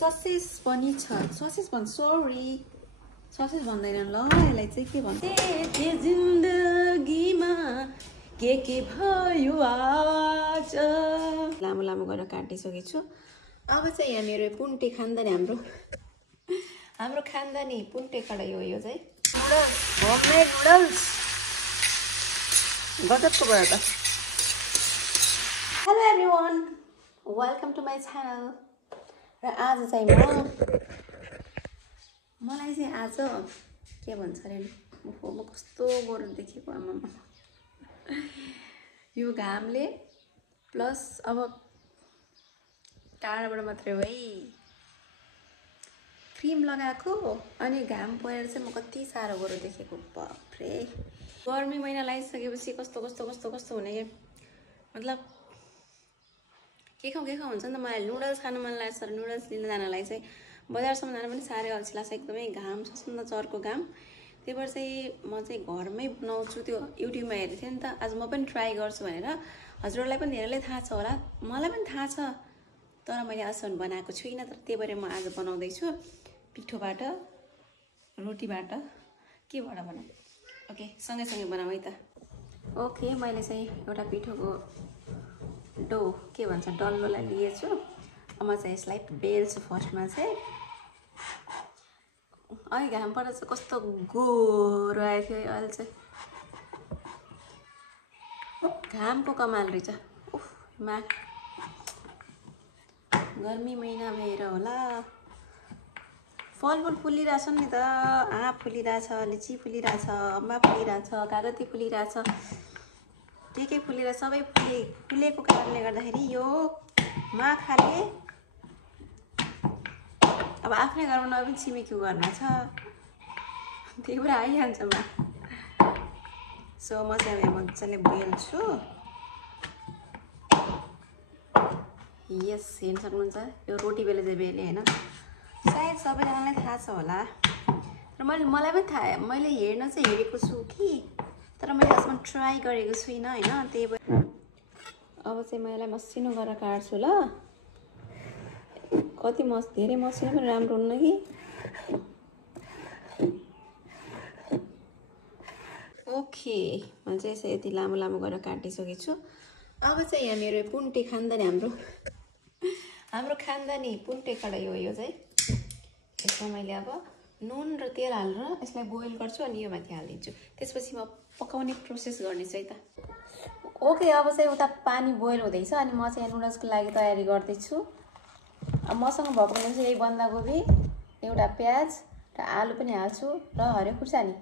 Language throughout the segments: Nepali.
ससेज पनि छ ससेज भन्छ सरी ससेज भन्दैन ल यसलाई चाहिँ के भन्छ ए जिन्दगीमा के भयो आज लामो लामो गरेर काटिसकेको छु अब चाहिँ यहाँ मेरो पुन्टे खानदानी हाम्रो खानदानी पुन्टे कडाई हो यो चाहिँ होममेड नुडल्स गजबको भयो त hello everyone welcome to my channel र आज चाहिँ मलाई चाहिँ आज के भन्छ अरे म कस्तो गोरो देखेको आमामा यो घामले प्लस अब टाढाबाट मात्रै है क्रिम लगाएको अनि घाम परेर चाहिँ म कति साह्रो गोरो देखेको बाफ्रे गर्मी महिना लागिसकेपछि कस्तो हुने के मतलब के खाउँ हुन्छ नि त मलाई नुडल्स खानु मन लाग्छ तर नुडल्स लिन जानलाई चाहिँ बजारसम्म जान पनि साह्रै अल्छी लाग्छ एकदमै घाम छ नि त चर्को घाम त्यही भएर चाहिँ म चाहिँ घरमै बनाउँछु त्यो युट्युबमा हेरेको थिएँ नि त आज म पनि ट्राई गर्छु भनेर हजुरहरूलाई पनि धेरैलाई थाहा छ होला मलाई पनि थाहा छ तर मैले अहिलेसम्म बनाएको छुइनँ तर त्यही भएर म आज बनाउँदैछु पिठोबाट रोटीबाट केबाट बनाऊँ ओके सँगै बनाऊँ है त ओके मैले चाहिँ एउटा पिठोको डो के भन्छ डल्लोलाई लिएछु अब म चाहिँ यसलाई बेल्छु फर्स्टमा चाहिँ अहिले घाम पर्दा चाहिँ कस्तो गोरो आएको थियो अहिले चाहिँ घामको कमाल रहेछ उफ मा गर्मी महिना भएर होला फलफुल फुलिरहेछ नि त आँप फुलिरहेछ लिची फुलिरहेछ अम्बा फुलिरहेछ कागती फुलिरहेछ के फुलिरहेछ सबै फुलेको कारणले गर्दाखेरि यो माखाले अब आफ्नै घरमा नभए पनि छिमेकीको घरमा छ त्यही भएर आइहाल्छ मा सो म चाहिँ अब मजाले बेल्छु यस हेर्न सक्नुहुन्छ यो रोटी बेले चाहिँ बेले होइन सायद सबैजनालाई थाहा छ होला र मलाई पनि थाहा मैले हेर्न चाहिँ हेरेको छु कि तर मैले यसमा ट्राई गरेको छुइनँ होइन त्यही भएर अब चाहिँ म यसलाई मसिनो गरेर काट्छु ल कति धेरै मसिनो पनि राम्रो हुन्न कि ओके मैले चाहिँ यसो यति लामो लामो गरेर काटिसकेको छु अब चाहिँ यहाँ मेरो पुन्टे खानदानी हाम्रो खानदानी पुन्टे कडाई हो यो चाहिँ यसमा मैले अब नुन र तेल हालेर यसलाई बोइल गर्छु अनि यो माथि हालिदिन्छु त्यसपछि म पकाउने प्रोसेस गर्नेछु है त ओके अब चाहिँ उता पानी बोइल हुँदैछ अनि म चाहिँ नुडल्सको लागि तयारी गर्दैछु अब मसँग भएको भने चाहिँ यही बन्दाकोपी एउटा प्याज र आलु पनि हाल्छु र हरियो खुर्सानी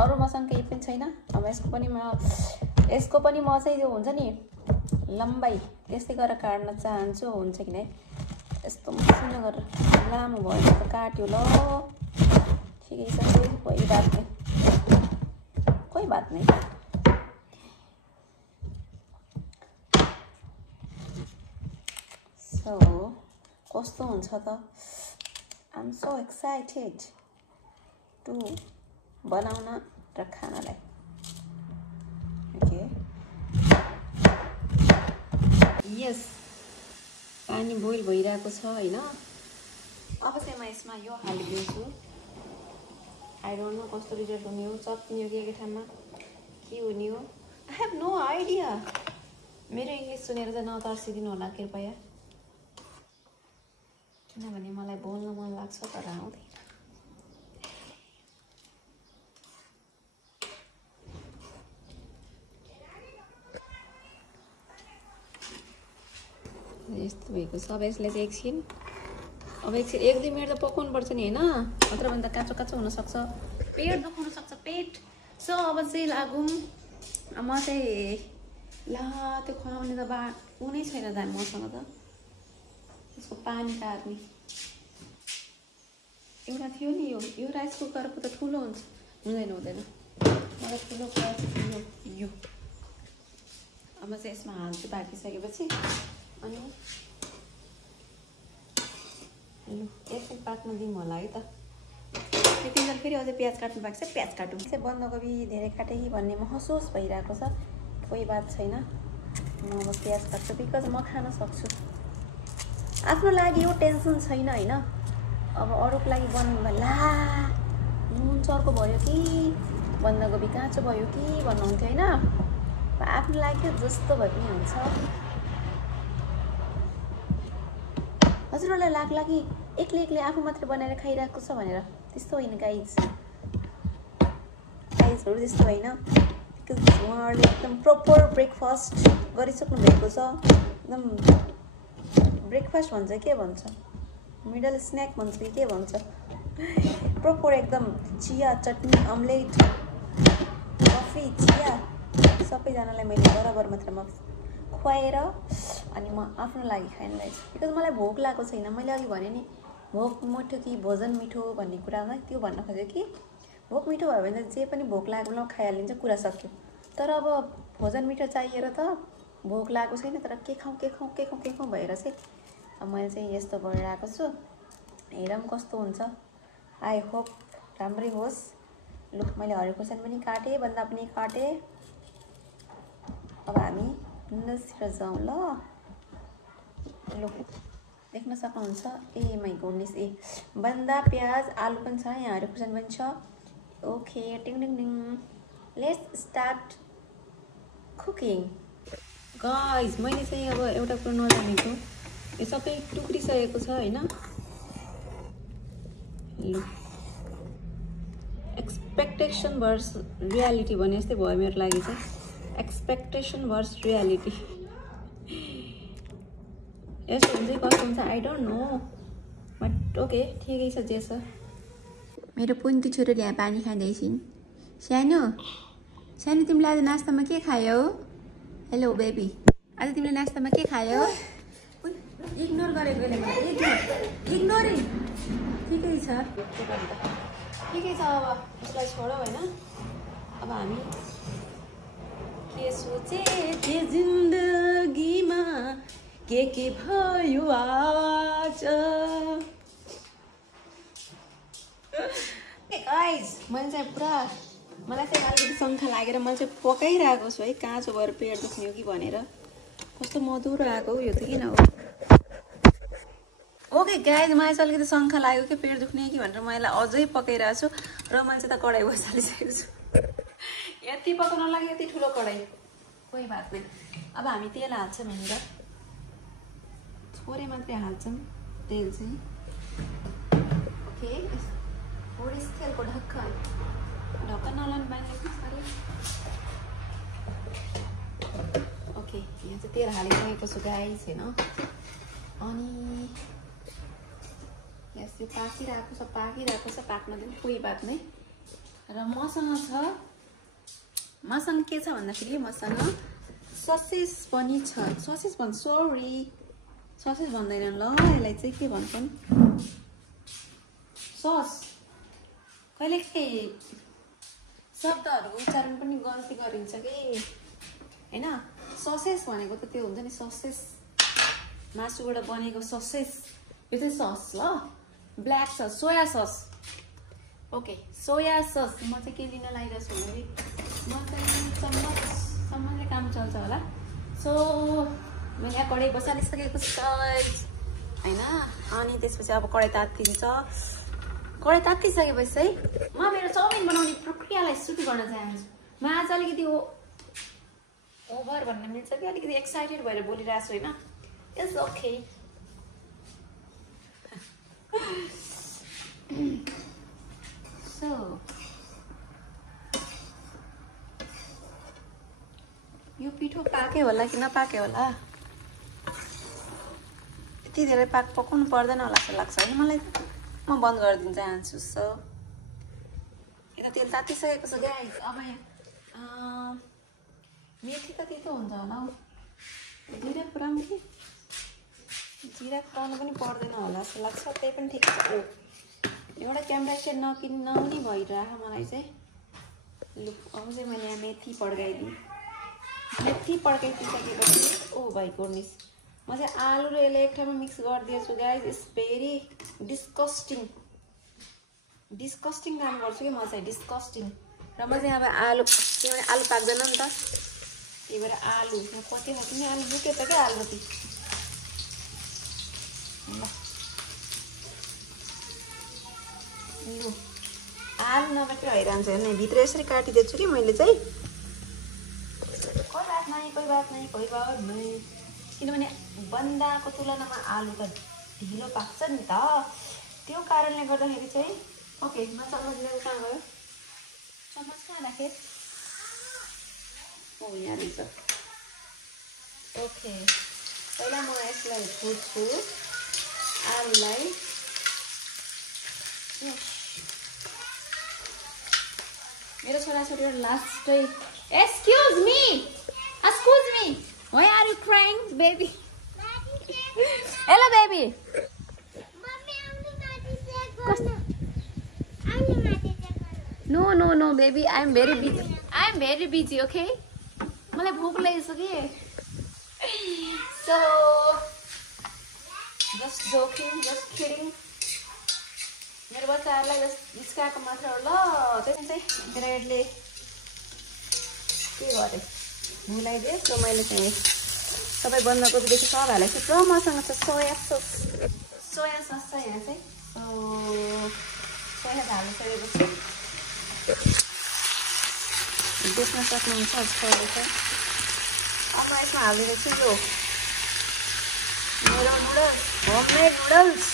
अरू मसँग केही पनि छैन अब यसको पनि म चाहिँ यो हुन्छ नि लम्बाइ त्यस्तै गरेर काट्न चाहन्छु हुन्छ कि नै यस्तो मसिनो गरेर लामो भयो त काट्यो ल ठिकै छ कोही बात नहीं सो कस्तो हुन्छ त I am so excited to बनाउन र खानलाई ओके यस पानी बोइल भइरहेको छ हैन अब चाहिँ म यसमा यो हालिदिन्छु आई डोन्ट नो कस्तो रिजल्ट हुने हो चट्नी हो के ठाउँमा के हुने हो आई हेभ नो आइडिया मेरो इङ्ग्लिस सुनेर चाहिँ नतर्सिदिनु होला कृपया किनभने मलाई बोल्न मन लाग्छ तर आउँदैन यस्तो भएको छ अब यसलाई चाहिँ एकछिन अब एकछिन 1-2 मिनट त पकाउनु पर्छ नि हैन नत्रभन्दा काँचो हुन सक्छ पेट दुखाउन सक्छ पेट सो अब चाहिँ लागौँ म चाहिँ ला त्यो खुवाउने त कुनै छैन जान मसँग त त्यसको पानी काट्ने एउटा थियो नि यो राइस कुकरको त ठुलो हुन्छ हुँदैन मलाई ठुलो यो अब चाहिँ यसमा हाल्छु पाकिसकेपछि अनि एकछिन पाक्न दिउँ होला है त त्यतिखेर फेरि अझै प्याज काट्नु बाँकी छ प्याज काटौँ चाहिँ बन्दाकोपी धेरै काटेँ भन्ने महसुस भइरहेको छ कोही बात छैन म अब प्याज काट्छु बिकज म खान सक्छु आफ्नो लागि यो टेन्सन छैन हैन। अब अरूको लागि बनाउनु भयो ला नुन चर्को भयो कि बन्दाकोपी काँचो भयो कि भन्नुहुन्थ्यो हैन। आफ्नो लागि जस्तो भए पनि हुन्छ। हजुरहरूलाई लाग्ला कि एक्लै आफू मात्रै बनाएर खाइरहेको छ भनेर, त्यस्तो होइन गाइजहरू, त्यस्तो होइन। बिकज उहाँहरूले एकदम प्रोपर ब्रेकफास्ट गरिसक्नु भएको छ। एकदम ब्रेकफास्ट भन्छ के भन्छ, मिडल स्न्याक भन्छ कि के भन्छ, प्रोपर एकदम चिया चटनी अम्लेट कफी चिया सबैजनालाई मैले बराबर मात्रामा खुवाएर अनि म आफ्नो लागि खाइनलाई बिकज मलाई भोक लागेको छैन। मैले अघि भने नि भोक मिठो कि भोजन मिठो भन्ने कुरामा त्यो भन्न खोजेँ कि भोक मिठो भयो भने जे पनि भोक लागेको बेलामा खाइहालिन्छ, कुरा सक्यो। तर अब भोजन मिठो चाहिएर त भोक लागेको छैन, तर के खाउँ भएर चाहिँ अब मैले चाहिँ यस्तो गरिरहेको छु। हेरौँ कस्तो हुन्छ। आई होप राम्रै होस्। लु मैले हरियो खोर्सानी पनि काटेँ, बन्दा पनि काटेँ। अब हामी नुडल्सतिर जाउँ ल। लु देख्न सक्नुहुन्छ ए माई गुडनेस, ए बन्दा प्याज आलु पनि छ, यहाँ हरियो खोर्सानी पनि छ। Okay ting ting ting let's start cooking. Guys मैले चाहिँ अब एउटा कुरो नजानेको, यो सबै टुक्रिसकेको छ होइन। लु एक्सपेक्टेसन भर्स रियालिटी भने जस्तै भयो मेरो लागि चाहिँ। एक्सपेक्टेसन भर्स रियालिटी यस्तो हुन्छ कस्तो हुन्छ I don't know, but okay ठिकै छ जे छ। मेरो पुन्ती छोरीले यहाँ पानी खाँदैछिन्। सानो तिमीले आज नास्तामा के खायौ? हेलो बेबी, आज तिमीले नास्तामा के खायौ? इग्नोर गरेको इग्नोर ठिकै छ। अब उसलाई छोडौँ होइन। अब हामी के सोचे थिए जिन्दगीमा के भयो आज। गाइज मैले चाहिँ पुरा मलाई चाहिँ अलिकति शङ्का लागेर मैले चाहिँ पकाइरहेको छु है, काँचो भएर पेट दुख्ने हो कि भनेर। कस्तो मधुरो आएको यो त किन हो। ओके गाइज मलाई चाहिँ अलिकति शङ्का लाग्यो कि पेट दुख्ने कि भनेर मैले अझै पकाइरहेको छु र मैले चाहिँ त कराई बसालिसकेको छु। यति पकाउन लागि यति ठुलो कराई, कोही बात नै। अब हामी तेल हाल्छौँ यहाँनिर, थोरै मात्रै हाल्छौँ तेल चाहिँ। ओके थोरै तेलको ढक्कन नलाउनु पाइन्छ। ओके यहाँ चाहिँ तेल हालिसकेको छु गाइस होइन। अनि यस यो पाकिरहेको छ पाक्न पनि कोही बात नै। र मसँग के छ भन्दाखेरि मसँग ससेज पनि छ। ससेज भन्छ, सरी ससेज भन्दैन ल, यसलाई चाहिँ के भन्छन्, सस। कहिलेकाहीँ शब्दहरू उच्चारण पनि गल्ती गरिन्छ कि होइन। ससेज भनेको त त्यो हुन्छ नि, ससेज मासुबाट बनेको ससेज, यो चाहिँ सस ल, black sauce, soya sauce. Okay soya sauce म चाहिँ के लिन लागिरहेको छु भने म चाहिँ चम्मचले काम चल्छ होला। सो मैले यहाँ कराई बसालिसकेको छु होइन। अनि त्यसपछि अब कराई तात्तिन्छ। कराई तात्तिसकेपछि चाहिँ म मेरो चाउमिन बनाउने प्रक्रियालाई सुरु गर्न चाहन्छु। म आज अलिकति ओभर भन्न मिल्छ कि अलिकति एक्साइटेड भएर बोलिरहेको छु होइन। It's okay. सो यो पिठो पाक्यो होला कि नपाक्यो होला, यति धेरै पकाउनु पर्दैन होला जस्तो लाग्छ है मलाई। म बन्द गरिदिन चाहन्छु। सो यता तेल तातिसकेको छ गाइस। अब मेथी त तितो हुन्छ होला हौ, जिरा पुराउनु कि जिरा पुराउनु पनि पर्दैन होला जस्तो लाग्छ, त्यही पनि ठिक छ। एउटा क्यामेरा स्ट्यान्ड नआउने भइरहेको मलाई चाहिँ। लु अब चाहिँ मैले यहाँ मेथी पड्काइदिएँ। मेथी पड्काइदिइसकेपछि ओ भाइ गुडनेस, म चाहिँ आलु र यसलाई एक ठाउँमा मिक्स गरिदिएछु गाइस। इट्स भेरी डिस्कस्टिङ काम गर्छु कि म चाहिँ, डिस्कस्टिङ। र म चाहिँ अब आलु, किनभने आलु पाक्दैन नि त, त्यही भएर आलु कति खाएको नि आलु लुक्यो त क्या आलुपति। ल आलु नकाटेर हैरान छ नि भित्र यसरी काटिदिन्छु कि मैले चाहिँ कोही बात नहीं किनभने बन्दाको तुलनामा आलु त ढिलो पाक्छ नि त त्यो कारणले गर्दाखेरि चाहिँ ओके म चम्मच लिएर कहाँ गयो चम्मच कहाँ राखेँ ओ यहाँ रहेछ ओके पहिला म यसलाई भुट्छु आलुलाई मेरो छोराछोरीहरू लास्टै excuse me why are you crying baby hello baby no baby I am very busy okay मलाई भोक लागेको कि so just joking just kidding मेरो बच्चाहरूलाई जिस्काएको मात्र हो ल त्यसमा चाहिँ ग्रेडले के गरे मिलाइदिए सो मैले चाहिँ सबै बन्दाकोपीदेखि सब हालेको छु र मसँग छ सोया सस छ यहाँ चाहिँ सोया हालिसकेको छु देख्न सक्नुहुन्छ सोया चाहिँ अब म यसमा हालिदिएको छु यो मेरो नुडल्स होममेड नुडल्स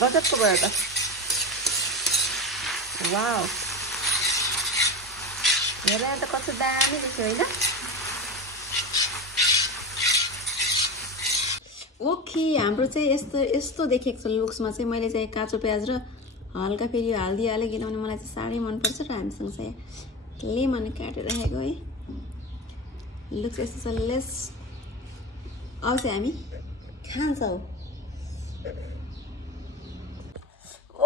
गजबको भयो त वाउ हेरेर त कस्तो दामी देख्यो होइन ओके हाम्रो चाहिँ यस्तो देखेको छ लुक्समा चाहिँ मैले चाहिँ काँचो प्याज र हल्का फेरि हालिदिइहालेँ किनभने मलाई चाहिँ साह्रै मनपर्छ र हामीसँग चाहिँ लेमन काटेर राखेको है लुक्स यस्तो छ लेस अब चाहिँ हामी खान्छौँ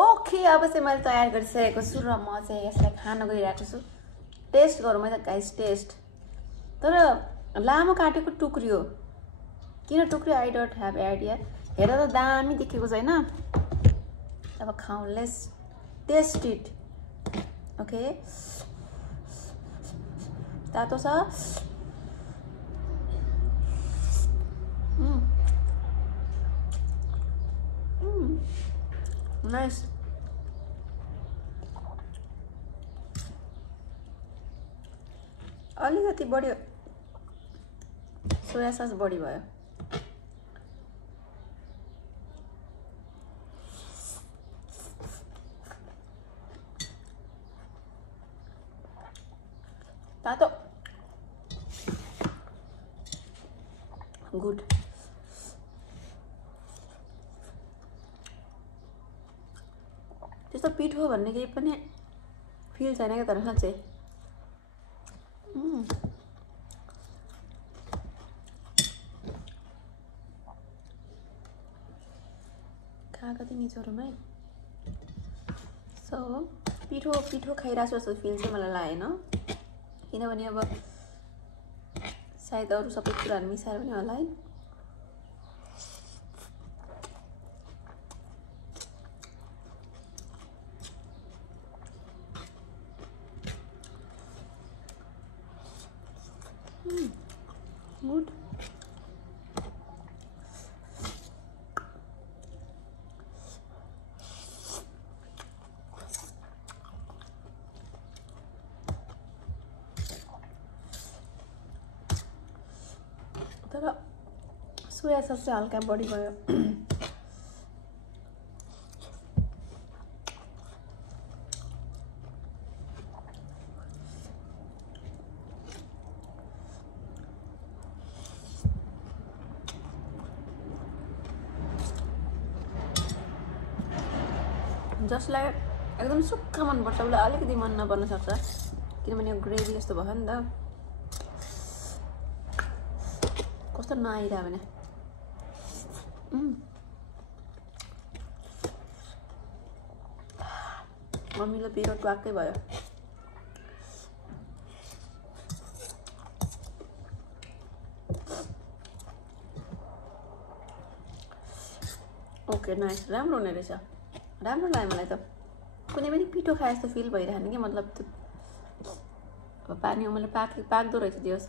ओके अब चाहिँ मैले तयार गरिसकेको छु र म चाहिँ यसलाई खान गइरहेको छु टेस्ट गरौँ है त गाइस टेस्ट तर लामो काटेको टुक्रियो किन टुक्रियो आई डोन्ट ह्याभ आइडिया हेर त दामी देखेको छैन अब खाउँ लेट्स टेस्ट इट ओके तातो छ नाइस अलिकति बढी सोया सस बढी भयो तातो गुड त्यस्तो पिठो भन्ने केही पनि फिल छैन क्या तर साँच्चै खाएको थिएँ नि ज्वरोमै सो पिठो खाइरहेको छु जस्तो फिल चाहिँ मलाई लागेन किनभने अब सायद अरू सबै कुराहरू मिसाएर पनि होला है गुड तर सोया सस चाहिँ हल्का बढी भयो जसलाई एकदम सुक्खा मनपर्छ उसलाई अलिकति मन नपर्न सक्छ किनभने यो ग्रेभी जस्तो भयो नि त कस्तो नआइरह्यो भने मम्मीले पिरो ट्वाक्कै भयो ओके नाइस राम्रो हुने रहेछ राम्रो लाग्यो मलाई त कुनै पनि पिठो खाए जस्तो फिल भइरहेन कि मतलब त्यो पानी मैले पाक्दो रहेछ दियोस्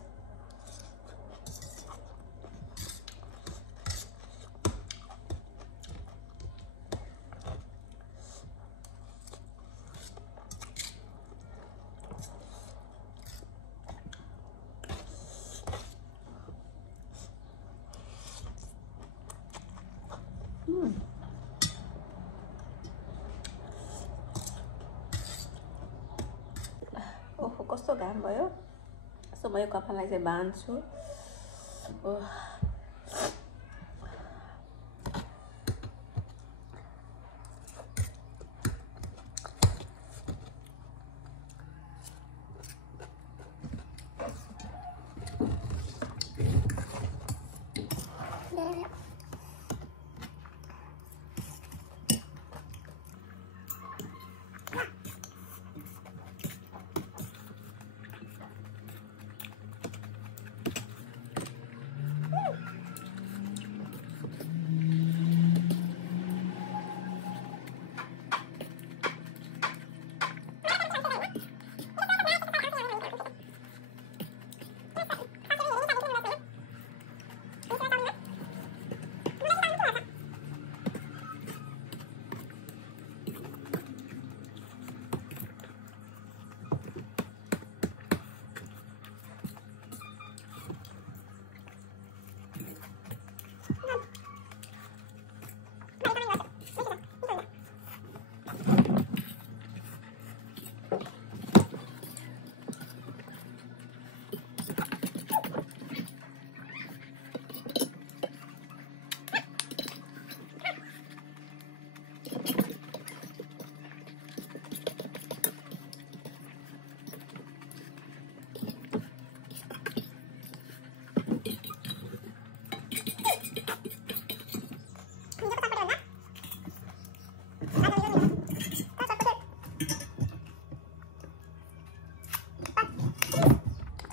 ओहो कस्तो घाम भयो। कस्तो भयो, कपाललाई चाहिँ बाँध्छु।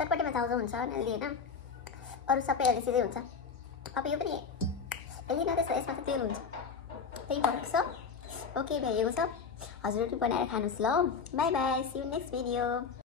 चटपटेमा चाउचाउ हुन्छ अलि होइन, अरू सबै एलसिदै हुन्छ। अब यो पनि अलि न त्यसमा यसमा त तेल हुन्छ, त्यही फरक छ। ओके भ्याइएको छ, हजुरहरूले बनाएर खानुहोस् ल। Bye bye, see you next video.